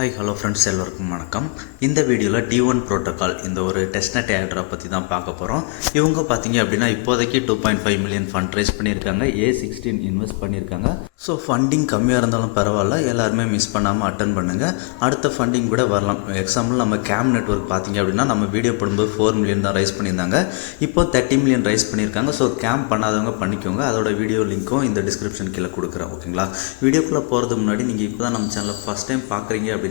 Hi hello friends, எல்லோருக்கும் வணக்கம். இந்த வீடியோவில் T1 ப்ரோட்டோக்கால் இந்த ஒரு டெஸ்ட்நெட் ஏர்ட்ராப் பற்றி தான் பார்க்க போகிறோம். இவங்க பார்த்தீங்க அப்படின்னா இப்போதைக்கு 2.5 மில்லியன் ஃபண்ட் ரைஸ் பண்ணியிருக்காங்க, A16 இன்வெஸ்ட் பண்ணியிருக்காங்க. ஸோ ஃபண்டிங் கம்மியாக இருந்தாலும் பரவாயில்ல, எல்லாருமே மிஸ் பண்ணாமல் அட்டன் பண்ணுங்கள். அடுத்த ஃபண்டிங் கூட வரலாம். எக்ஸாம்பிள் நம்ம கேம் நெட்வொர்க் பார்த்தீங்க அப்படின்னா நம்ம வீடியோ போடும்போது 4 மில்லியன் தான் ரைஸ் பண்ணியிருந்தாங்க, இப்போ 30 மில்லியன் ரைஸ் பண்ணியிருக்காங்க. ஸோ கேம் பண்ணாதவங்க பண்ணிக்கோங்க. அதோட வீடியோ லிங்க்கும் இந்த டிஸ்கிரிப்ஷன் கீழே கொடுக்குறேன். ஓகேங்களா? வீடியோக்குள்ளே போகிறதுக்கு முன்னாடி நீங்கள் இப்போ தான் நம்ம சேனலை ஃபஸ்ட் டைம் பார்க்குறீங்க அப்படின்னா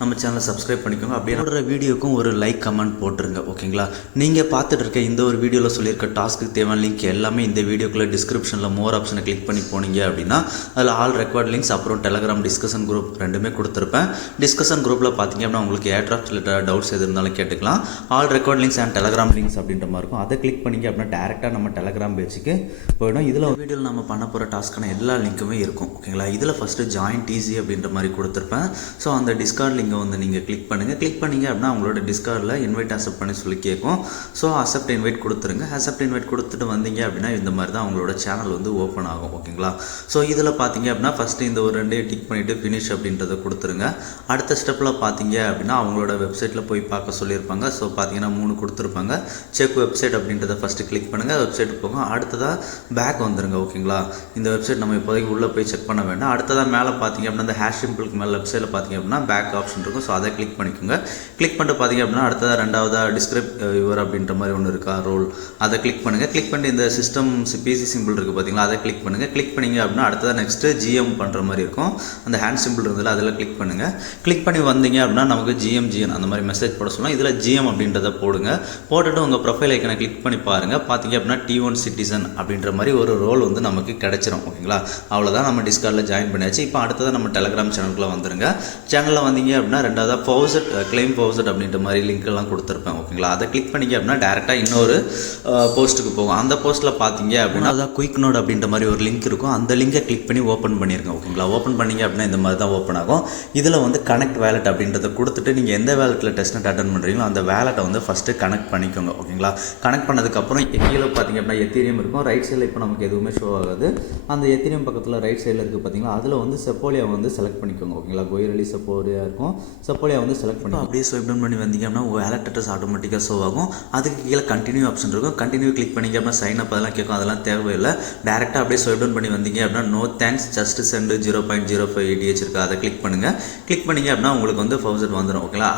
நம்ம சேனலை சப்ஸ்கிரைப் பண்ணிக்கோங்க. அப்படியே போடுற வீடியோக்கும் ஒரு லைக் கமெண்ட் போட்டுருங்க. ஓகேங்களா? நீங்கள் பார்த்துட்டு இருக்க இந்த ஒரு வீடியோவில் சொல்லியிருக்க டாஸ்க்கு தேவையான லிங்க் எல்லாமே இந்த வீடியோக்குள்ளே டிஸ்கிரிப்ஷனில் மோர் ஆப்ஷனை கிளிக் பண்ணி போனீங்க அப்படின்னா அதில் ஆல் ரெக்கார்ட் லிங்க்ஸ் அப்புறம் டெலகிராம் டிஸ்கஷன் குரூப் ரெண்டுமே கொடுத்துருப்பேன். டிஸ்கஷன் குரூப்பில் பார்த்தீங்க அப்படின்னா உங்களுக்கு ஏர்ட்ராப் ரிலேட்டட் டவுட்ஸ் எது இருந்தாலும் கேட்டுக்கலாம். All record links and Telegram links அப்படின்ற மாதிரி இருக்கும். அதை கிளிக் பண்ணிங்க அப்படின்னா டேரெக்டாக நம்ம டெலகிராம் பேஜுக்கு போயிடும். இதில் வீடியோவில் நம்ம பண்ண போகிற டாஸ்க்கான எல்லா லிங்க்குமே இருக்கும். ஓகேங்களா? இதில் ஃபஸ்ட்டு ஜாயின் டிசி அப்படின்ற மாதிரி கொடுத்துருப்பேன். ஸோ அந்த டிஸ்கார்ட் லிங்கை வந்து நீங்கள் கிளிக் பண்ணுங்கள். கிளிக் பண்ணிங்க அப்படின்னா உங்களோட டிஸ்கார்டில் இன்வைட் அக்செப்ட் பண்ணி சொல்லி கேட்கும். ஸோ அக்செப்ட் இன்வைட் கொடுத்துருங்க. அக்செப்ட் இன்வைட் கொடுத்துட்டு வந்தீங்க அப்படின்னா இந்த மாதிரி தான் உங்களோட சேனல் வந்து ஓப்பன் ஆகும். ஓகேங்களா? ஸோ இதில் பார்த்தீங்க அப்படின்னா ஃபஸ்ட்டு இந்த ஒரு ரெண்டையும் டிக் பண்ணிவிட்டு ஃபினிஷ் அப்படின்றத கொடுத்துருங்க. அடுத்த ஸ்டெப்பில் பார்த்தீங்க அப்படின்னா அவங்களோட வெப்சைட்டில் போய் பார்க்க சொல்லியிருப்பாங்க. ஸோ பார்த்தீங்கன்னா 3 கொடுத்துருப்பாங்க. செக் வெப்சைட் அப்படின்றத ஃபஸ்ட்டு கிளிக் பண்ணுங்கள். வெப்சைட் போகும். அடுத்ததாக பேக் வந்துருங்க. ஓகேங்களா? இந்த வெப்சைட் நம்ம இப்போதைக்கு உள்ளே போய் செக் பண்ண வேண்டாம். அடுத்ததாக மேலே பார்த்தீங்க அப்படின்னா இந்த ஹேஷ் சிம்பிளுக்கு மேலே வெப்சைட்டில் பார்த்தீங்க அப்படின்னா பேக் ஆப்ஷன் இருக்கும். ஸோ அதை கிளிக் பண்ணிக்கோங்க. கிளிக் பண்ணிட்டு பார்த்தீங்க அப்படின்னா அடுத்ததாக ரெண்டாவதாக டிஸ்கிரைப் யுவர் அப்படின்ற மாதிரி ஒன்று இருக்கா, ரோல், அதை கிளிக் பண்ணுங்கள். கிளிக் பண்ணி இந்த சிஸ்டம் பிசி சிம்பிள் இருக்குது பார்த்தீங்களா, அதை கிளிக் பண்ணுங்கள். கிளிக் பண்ணிங்க அப்படின்னா அடுத்ததாக நெக்ஸ்ட்டு ஜிஎம் பண்ணுற மாதிரி இருக்கும். அந்த ஹேண்ட் சிம்பிள் இருந்ததில் அதில் கிளிக் பண்ணுங்கள். கிளிக் பண்ணி வந்தீங்க அப்படின்னா நமக்கு ஜிஎன் அந்த மாதிரி மெசேஜ் போட சொல்லலாம். இதில் ஜிஎம் அப்படின்றத போடுங்க. போட்டுட்டு உங்கள் ப்ரொஃபைல் ஐக்கனை கிளிக் பண்ணி பாருங்கள். பார்த்தீங்க அப்படின்னா T1 சிட்டிசன் அப்படின்ற மாதிரி ஒரு ரோல் வந்து நமக்கு கிடைச்சிரும். ஓகேங்களா? அவ்வளோதான், நம்ம டிஸ்கார்டில் ஜாயின் பண்ணியாச்சு. இப்போ அடுத்ததாக நம்ம டெலகிராம் சேனலுக்குள்ளே வந்துருங்க. சேனலில் வந்தீங்க அப்படின்னா ரெண்டாவதாக ஃபவுசட் கிளைம் ஃபவுசட் அப்படின்ற மாதிரி லிங்க் எல்லாம் கொடுத்துருப்பேன். ஓகேங்களா? அதை கிளிக் பண்ணிங்க அப்படின்னா டேரெக்டாக இன்னொரு போஸ்ட்டுக்கு போகும். அந்த போஸ்ட்டில் பார்த்தீங்க அப்படின்னா அதான் குயிக் நோட் அப்படின்ற மாதிரி ஒரு லிங்க் இருக்கும். அந்த லிங்கை கிளிக் பண்ணி ஓப்பன் பண்ணியிருக்கேன். ஓகேங்களா? ஓப்பன் பண்ணிங்க அப்படின்னா இந்த மாதிரி தான் ஓப்பன் ஆகும். இதில் வந்து கனெக்ட் வேலட் அப்படின்றத கொடுத்துட்டு நீங்கள் எந்த வேலட்டில் டெஸ்ட்நெட் அட்டன் பண்ணுறீங்களோ அந்த வேலட்டை வந்து ஃபஸ்ட்டு கனெக்ட் பண்ணிக்கோங்க. ஓகேங்களா? கனெக்ட் பண்ணதுக்கப்புறம் கீழே பார்த்தீங்க அப்படின்னா எத்தீரியம் இருக்கும். ரைட் சைடில் இப்போ நமக்கு எதுவுமே ஷோ ஆகாது. அந்த எத்தீரியம் பக்கத்தில் ரைட் சைடில் இருக்குது பார்த்தீங்களா, அதில் வந்து செப்போலியா வந்து செலக்ட் பண்ணிக்கோங்க. ஓகேங்களா? கோயிரலி செப்போலியா இருக்கும். செப்போலியா வந்து செலக்ட் பண்ணி அப்படியே ஸ்வைப் டவுன் பண்ணி வந்தீங்க அப்படின்னா உங்கள் வேலட் அட்ரஸ் ஆட்டோமேட்டிக்காக ஷோ ஆகும். அதுக்கு கீழே கண்டினியூ ஆப்ஷன் இருக்கும். கண்டினியூ கிளிக் பண்ணிங்க அப்படின்னா சைன் அப் அதெல்லாம் கேட்கும். அதெல்லாம் தேவையில்லை. டேரெக்டாக அப்படியே ஸ்வைப் டவுன் பண்ணி வந்தீங்க அப்படின்னா no thanks just sent 0.05 ETH இருக்குது. அதை கிளிக் பண்ணுங்கள். கிளிக் பண்ணிங்க அப்படின்னா உங்களுக்கு வந்து ஃபவுசட் வந்துடும். ஓகேங்களா?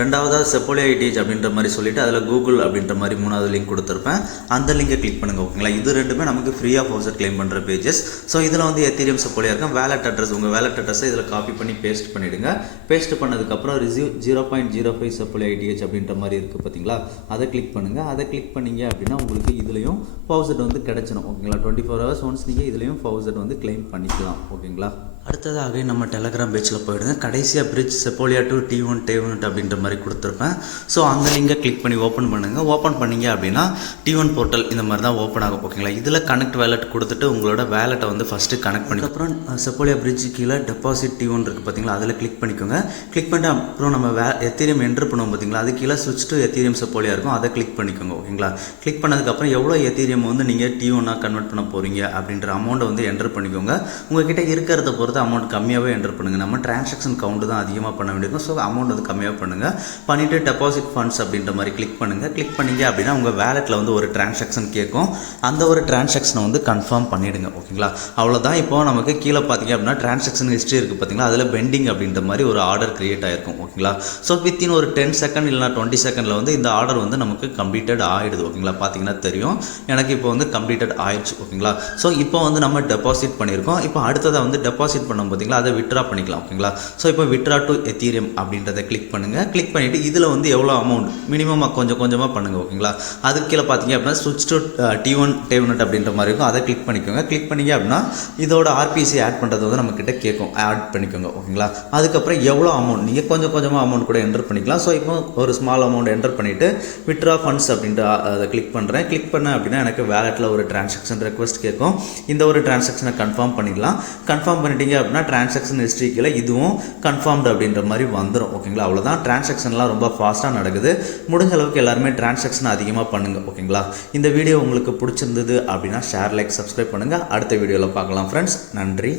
ரெண்டாவதாக செப்போலியா ETH அப்படின்ற மாதிரி சொல்லிவிட்டு அதில் கூகுள் அப்படின்ற மாதிரி 3வது லிங்க் கொடுத்துருப்பேன். அந்த லிங்கை கிளிக் பண்ணுங்கள். ஓகேங்களா? இது ரெண்டுமே நமக்கு ஃப்ரீயாக ஃபவுசட் கிளைம் பண்ணுற பேஜஸ். ஸோ இதில் வந்து எத்தீரியம் செப்போலியா இருக்கும். வேலட் அட்ரஸ் உங்கள் வேலட் அட்ரஸை இதில் காப்பி பண்ணி பேஸ்ட் பண்ணிவிடுங்க. பேஸ்ட் பண்ணதுக்கப்புறம் ரிசீவ் 0.05 செப்போலியா ETH அப்படின்ற மாதிரி இருக்குது பார்த்தீங்களா, அதை கிளிக் பண்ணுங்கள். அதை கிளிக் பண்ணிங்க அப்படின்னா உங்களுக்கு இதுலேயும் ஃபவுசட் வந்து கிடச்சிடும். ஓகேங்களா? 24 hours ஒன்ஸ் நீங்கள் இதுலேயும் ஃபவுசட் வந்து கிளைம் பண்ணிக்கலாம். ஓகேங்களா? அடுத்ததாக நம்ம டெலகிராம் பேஜில் போயிடுங்க. கடைசியாக பிரிட்ஜ் செப்போலியா டு T1 டேவனட் அப்படின்ற மாதிரி கொடுத்துருப்பேன். ஸோ அந்த லிங்கை கிளிக் பண்ணி ஓப்பன் பண்ணுங்கள். ஓப்பன் பண்ணிங்க அப்படின்னா T1 போர்ட்டல் இந்த மாதிரி தான் ஓப்பன் ஆகும். ஓகேங்களா? இதில் கனெக்ட் வேலட் கொடுத்துட்டு உங்களோட வேலட்டை வந்து ஃபஸ்ட்டு கனெக்ட் பண்ணி அப்புறம் செப்போலியா பிரிட்ஜ் கீழே டெபாசிட் T1 இருக்குது பார்த்தீங்களா, அதில் கிளிக் பண்ணிக்கோங்க. கிளிக் பண்ணிட்டு அப்புறம் நம்ம எத்தீரியம் என்ட்ரு பண்ணுவோம் பார்த்தீங்களா, அது கீழே ஸ்விட்ச் டு எத்தீரியம் செப்போலியா இருக்கும். அதை கிளிக் பண்ணிக்கோங்க. ஓகேங்களா? கிளிக் பண்ணதுக்கப்புறம் எவ்வளோ எத்தீரியம் வந்து நீங்கள் T1 கன்வெர்ட் பண்ண போகிறீங்க அப்படின்ற அமௌண்ட்டை வந்து என்ட்ரு பண்ணிக்கோங்க. உங்கள்கிட்ட இருக்கிறத பொறுத்து அமௌண்ட் கம்மியாகவே என்டர் பண்ணுங்கள். நம்ம டிரான்சாக்ஷன் கவுண்ட் தான் அதிகமாக பண்ண வேண்டியிருக்கும். ஸோ அமௌண்ட் வந்து கம்மியாக பண்ணுங்கள். பண்ணிவிட்டு டெபாசிட் ஃபண்ட்ஸ் அப்படின்ற மாதிரி கிளிக் பண்ணுங்கள். கிளிக் பண்ணிங்க அப்படின்னா உங்கள் வேலெட்டில் வந்து ஒரு டிரான்சாக்ஷன் கேட்கும். அந்த ஒரு டிரான்சாக்ஷனை வந்து கன்ஃபார்ம் பண்ணிவிடுங்க. ஓகேங்களா? அவ்வளோதான். இப்போ நமக்கு கீழே பார்த்தீங்க அப்படின்னா டிரான்சாக்ஷன் ஹிஸ்ட்ரி இருக்குது பார்த்தீங்களா, அதில் பெண்டிங் அப்படின்ற மாதிரி ஒரு ஆர்டர் கிரியேட் ஆகிருக்கும். ஓகேங்களா? ஸோ வித்தின் ஒரு 10 செகண்ட் இல்லைனா 20 செகண்டில் வந்து இந்த ஆர்டர் வந்து நமக்கு கம்ப்ளீட்டட் ஆகிடுது. ஓகேங்களா? பார்த்தீங்கன்னா தெரியும் எனக்கு இப்போ வந்து கம்ப்ளீட்டட் ஆயிடுச்சு. ஓகேங்களா? ஸோ இப்போ வந்து நம்ம டெபாசிட் பண்ணியிருக்கோம். இப்போ அடுத்ததாக வந்து டெபாசிட் பண்ண பார்த்தீங்களா, அதை விட்ரா பண்ணிக்கலாம். ஓகேங்களா? ஸோ இப்போ விட்ரா டு எத்தீரியம் அப்படின்றத கிளிக் பண்ணுங்கள். கிளிக் பண்ணிவிட்டு இதில் வந்து எவ்வளோ அமௌண்ட் மினிமமாக கொஞ்சம் கொஞ்சமாக பண்ணுங்கள். ஓகேங்களா? அதுக்கு கீழே பார்த்தீங்க அப்படின்னா ஸ்விட்ச் டு T1 டேவனட் அப்படின்ற மாதிரி இருக்கும். அதை கிளிக் பண்ணிக்கோங்க. கிளிக் பண்ணிங்க அப்படின்னா இதோட RPC ஆட் பண்ணுறது வந்து நம்மக்கிட்ட கேட்கும். ஆட் பண்ணிக்கோங்க. ஓகேங்களா? அதுக்கப்புறம் எவ்வளோ அமௌண்ட் நீங்கள் கொஞ்சம் கொஞ்சமாக அமௌண்ட் கூட என்டர் பண்ணிக்கலாம். ஸோ இப்போ ஒரு ஸ்மால் அமௌண்ட் என்டர் பண்ணிவிட்டு விட்ரா ஃபண்ட்ஸ் அப்படின்ற அதை கிளிக் பண்ணுறேன். கிளிக் பண்ணேன் அப்படின்னா எனக்கு வேலெட்டில் ஒரு டிரான்சாக்ஷன் ரெக்வஸ்ட் கேட்கும். இந்த ஒரு டிரான்சாக்ஷனை கன்ஃபார்ம் பண்ணிக்கலாம். கன்ஃபார்ம் பண்ணிட்டீங்க அப்படின்னா டிரான்சாக்ஷன் ஹிஸ்ட்ரிக்கில் இதுவும் கன்ஃபார்ம்டு அப்படின்ற மாதிரி வந்துடும். ஓகேங்களா? அவ்வளோதான். டிரான்சாக்ஷன்லாம் ரொம்ப ஃபாஸ்ட்டாக நடக்குது. முடிஞ்ச அளவுக்கு எல்லாருமே டிரான்சாக்ஷன் அதிகமாக பண்ணுங்கள். ஓகேங்களா? இந்த வீடியோ உங்களுக்கு பிடிச்சிருந்தது அப்படின்னா ஷேர், லைக், சப்ஸ்கிரைப் பண்ணுங்கள். அடுத்த வீடியோவில் பார்க்கலாம் ஃப்ரெண்ட்ஸ். நன்றி,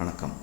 வணக்கம்.